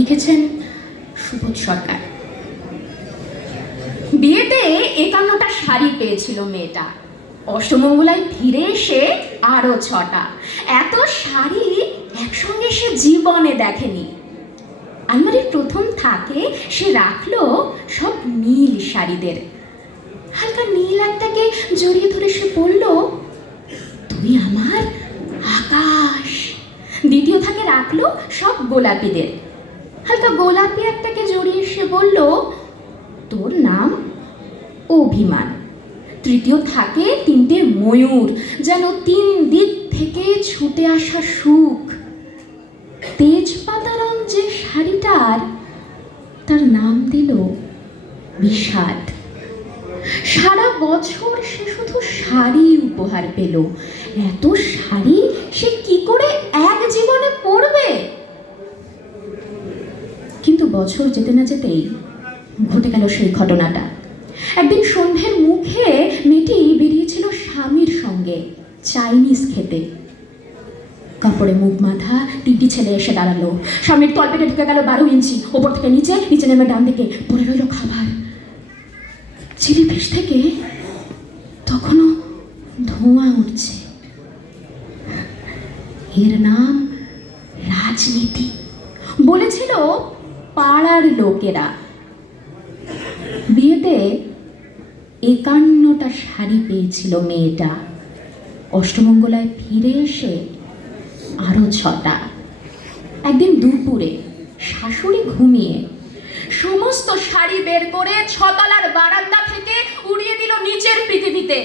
লিখেছেন সুবোধ সরকার। বিয়েতে ৫১টা শাড়ি পেয়েছিল মেয়েটা, অষ্টমঙ্গলায় ফিরে এসে আরো ৬টা। এত শাড়ি একসঙ্গে সে জীবনে দেখেনি। আলমারির প্রথম থাকে সে রাখলো সব নীল শাড়িদের। হালকা নীল একটাকে জড়িয়ে ধরে সে বলল, তুই আমার আকাশ। দ্বিতীয় থাকে রাখলো সব গোলাপিদের। হালকা গোলাপি একটাকে জড়িয়ে সে বলল, তোর নাম অভিমান। তৃতীয় থাকে ৩টে ময়ূর, যেন ৩ দিক থেকে ছুটে আসা সুখ। তেজপাতা রং যে শাড়িটার, তার নাম দিল বিষাদ। সারা বছর সে শুধু শাড়ি উপহার পেল। এত শাড়ি সে কি করে এক জীবনে পরবে? কিন্তু বছর যেতে না যেতেই ঘটে গেল সেই ঘটনাটা। একদিন সন্ধ্যের মুখে মেয়েটি বেরিয়েছিল স্বামীর সঙ্গে চাইনিজ খেতে। কাপড়ে মুখ মাথা টিটি ছেলে এসে দাঁড়ালো। স্বামীর তলপেটে ঢুকে গেল ১২ ইঞ্চি, ওপর থেকে নিচে, নিচে নেমে ডান দিকে পড়ে রইল খাবার। চিলি ফিশ থেকে তখনও ধোঁয়া উঠছে। এর নাম রাজনীতি বলেছিল পাড়ার লোকেরা। বিয়েতে ৫১টা শাড়ি পেয়েছিল মেয়েটা, অষ্টমঙ্গলায় ফিরে এসে আরো ৬টা। একদিন দুপুরে শাশুড়ি ঘুমিয়ে সমস্ত শাড়ি বের করে ৬তলার বারান্দা থেকে উড়িয়ে দিল নিচের পৃথিবীতে।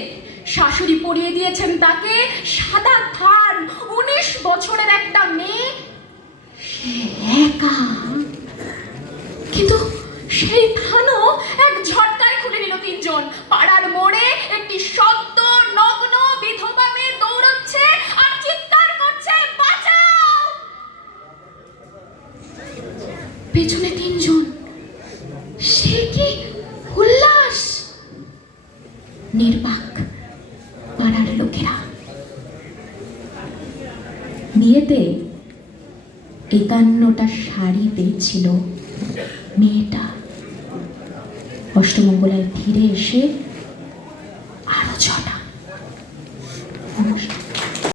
শাশুড়ি পরিয়ে দিয়েছেন তাকে সাদা থান। ১৯ বছরের একটা মেয়ে, সে একা। কিন্তু সেই থানও এক ঝটকায় খুলে নিল ৩ জন। পাড়ার মোড়ে একটি সদ্য নগ্ন বিধবা মেয়ে দৌড়চ্ছে আর চিৎকার করছে, বাঁচাও। পেছনে ৩ জন। সে কি উল্লাস! নির্বাক পাড়ার লোকেরা। বিয়েতে ৫১টা শাড়ি পেয়েছিল মেয়েটা, অষ্টমঙ্গলায় ফিরে এসে